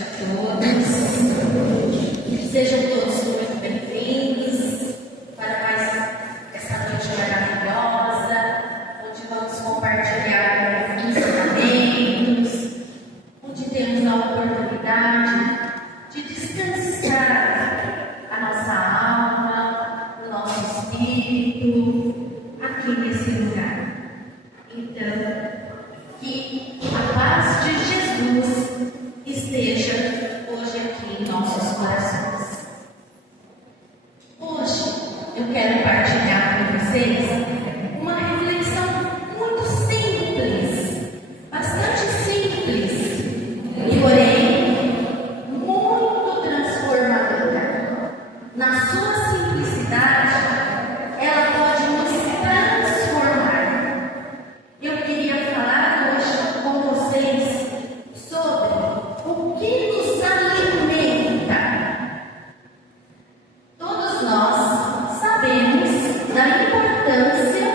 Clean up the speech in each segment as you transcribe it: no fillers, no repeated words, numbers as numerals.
noite a todos. Sejam todos muito bem-vindos para mais essa noite maravilhosa, onde vamos compartilhar ensinamentos, onde temos a oportunidade de descansar a nossa alma, o nosso espírito, aqui nesse lugar. Então, que a paz de Jesus esteja hoje aqui em nossos corações. Hoje eu quero partilhar com vocês uma reflexão muito simples, bastante simples, porém muito transformadora. Na sua simplicidade, ela pode nos transformar. Eu queria falar hoje com vocês sobre o que nos alimenta. Todos nós sabemos da importância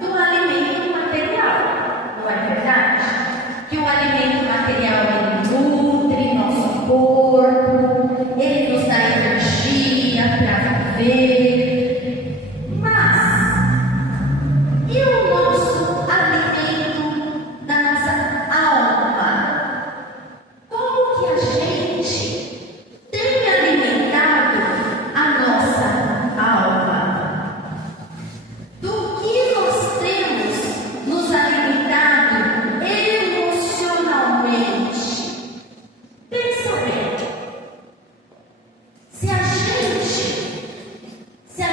do alimento material, não é verdade? Que o alimento material ele nutre nosso corpo, ele nos dá energia para viver. Mas e o nosso alimento da nossa alma? Como que a gente tem alimentado a nossa alma? Do que nós temos nos alimentado emocionalmente? Pensa bem. Se a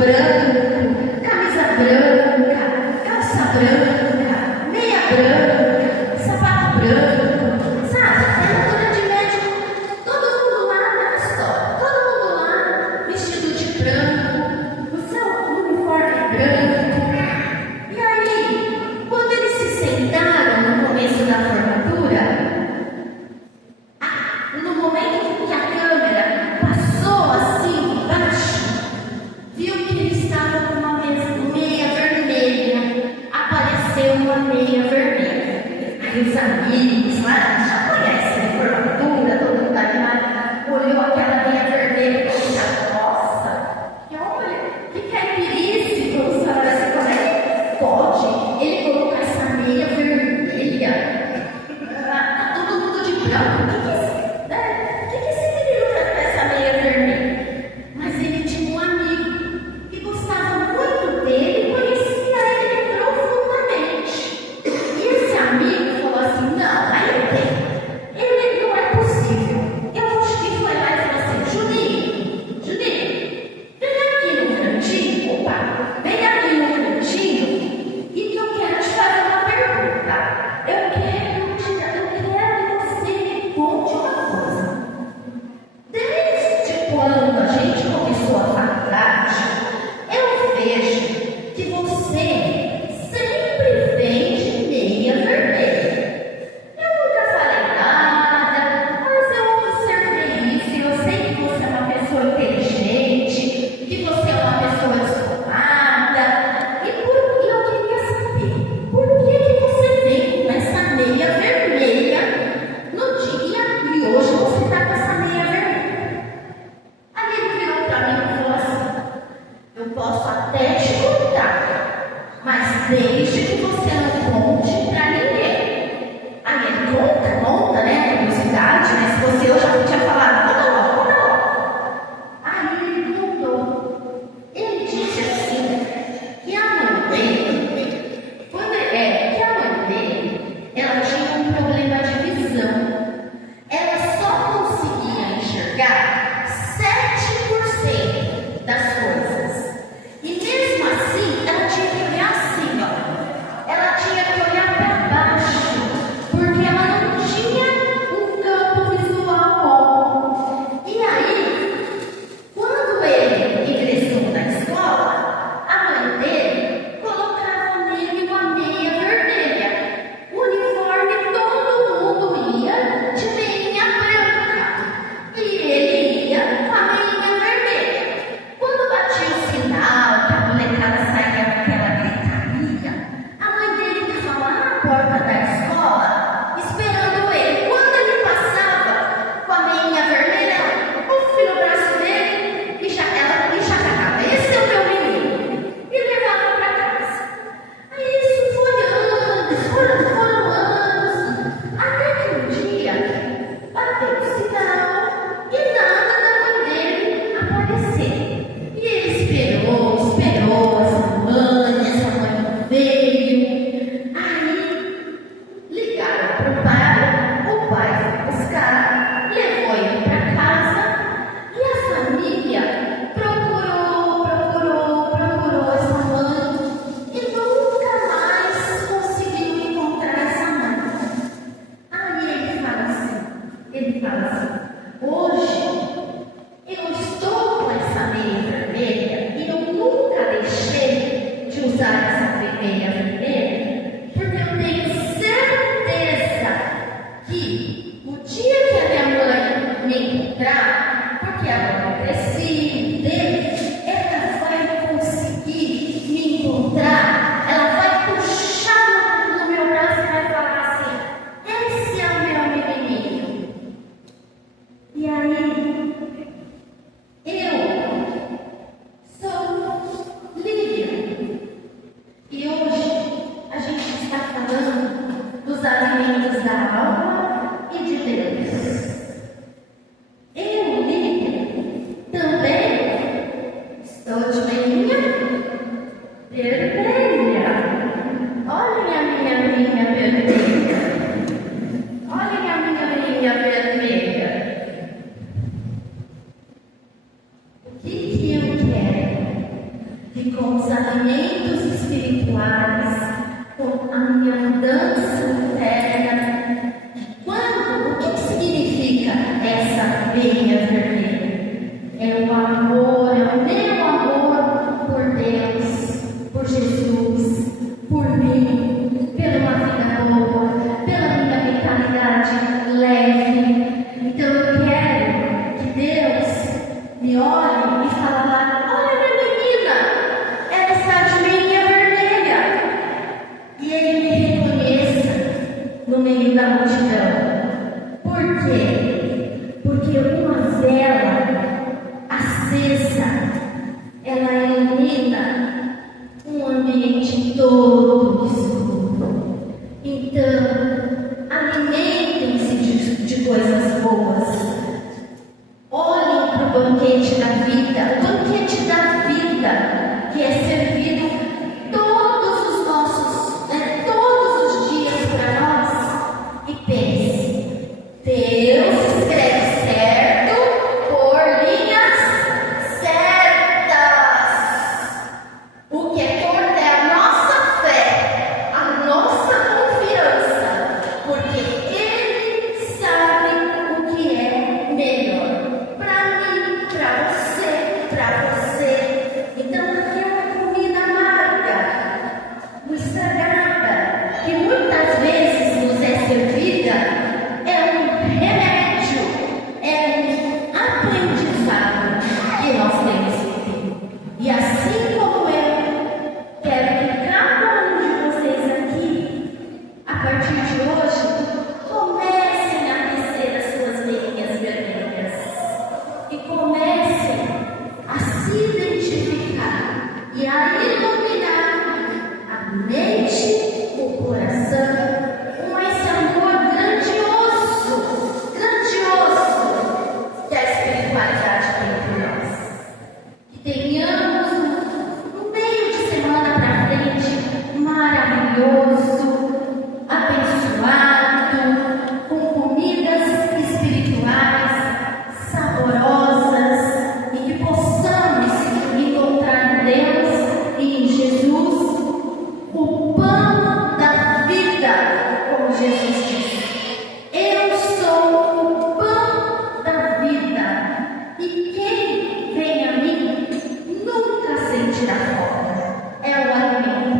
branco, camisa branca, calça branca, meia branca, sapato branco, sabe? Formatura de médico, todo mundo lá na história, todo mundo lá vestido de branco, o seu uniforme branco. E aí, quando eles se sentaram no começo da formatura, no momento que a câmera passou assim embaixo, viu que eles estavam com uma meia vermelha. Apareceu uma meia vermelha. Aí os amigos lá já conhecem a formatura, todo mundo tá lá, olhou aquela meia vermelha e falou: nossa, que olha, que caipirice, vamos falar assim, como é que pode ele colocar essa meia vermelha? Tá todo mundo de branco, o que esse menino quer com essa meia vermelha? Mas ele tinha um amigo que gostava muito dele e conhecia ele profundamente. E esse amigo falou assim: não, aí eu tenho. Ele não é possível. Eu acho que foi lá e falou assim: Juninho, vem aqui no cantinho, opa, vem aqui no cantinho e que eu quero te fazer uma pergunta. Eu quero que você me conte uma coisa. Desde quando a gente começou a faculdade, eu vejo que você sempre vem de meia vermelha. Eu nunca falei nada, mas eu observei isso e eu sei que você é uma pessoa inteligente, que você é uma pessoa descolada. E eu queria saber, por que você vem com essa meia vermelha no dia e hoje você está com essa meia vermelha? Aí ele virou para mim e falou assim: eu posso até te contar, mas desde que você não conte para ninguém. Aí ele conta, né? Curiosidade, né? Se você eu já tinha falado, conta logo. Aí ele contou. Ele disse assim que a mãe dele, que a mãe dele, ela tinha um problema de visão. Ela só conseguia enxergar 7% das coisas. E mesmo assim, ela tinha que olhar assim, ó. Ela tinha que olhar para baixo, porque ela não tinha um campo visual bom. E aí, quando ele ingressou na escola, a mãe dele colocava nele uma meia vermelha. O uniforme, todo mundo ia de meia branca. E ele ia com a meia vermelha. Quando batia o sinal, que a molecada saía daquela gritaria, a mãe dele estava lá na porta da escola, esperando ele. Quando ele passava com a meia vermelha, ela no braço dele e ela agarrava: esse é o meu menino. E levava para casa. Aí isso foram anos, até que um dia bateu o sinal e nada da mãe dele aparecer. E ele esperou essa mãe não veio. Aí ligaram para o pai foi buscar, levou ele para casa e a família procurou essa mãe e nunca mais conseguiu encontrar essa mãe. Aí ele fala assim: hoje eu estou com essa meia vermelha e eu nunca deixei de usar essa meia vermelha, porque eu tenho certeza que o dia que a minha mãe me encontrar, porque agora eu cresci dele, ela vai conseguir me encontrar, ela vai puxar no meu braço e vai falar assim: esse é o meu menininho. E aí, eu sou Lívia. E hoje a gente está falando dos alimentos da alma e de Deus. Eu, Lívia, também estou de meinha vermelha. Olhem a minha linha vermelha. Olhem a minha linha vermelha. O que eu quero? meio da multidão. Por quê? Porque uma vela acesa, ela ilumina um ambiente todo escuro. Então, alimentem-se de coisas boas. Olhem para o banquete da vida, o banquete da vida, que é servido todos os dias para nós. E pense, Deus escreve certo por linhas certas. O que é torto é a nossa fé, a nossa confiança, porque Ele sabe o que é melhor para mim, para você. Então, aquela comida amarga, estragada, que muitas vezes nos é servida, é um remédio, é um aprendizado que nós temos que ter. E assim como eu quero que cada um de vocês aqui, a partir de hoje, comecem a tecer as suas meias vermelhas e comecem a se identificar e a iluminar a mente, o coração, com esse amor grandioso que a espiritualidade tem por nós. Que tenhamos um meio de semana para frente maravilhoso, abençoado, com comidas espirituais saborosas, e que possamos encontrar em Deus e em Jesus o pão da vida, como Jesus disse. Eu sou o pão da vida, e quem vem a mim nunca sentirá fome. É o alimento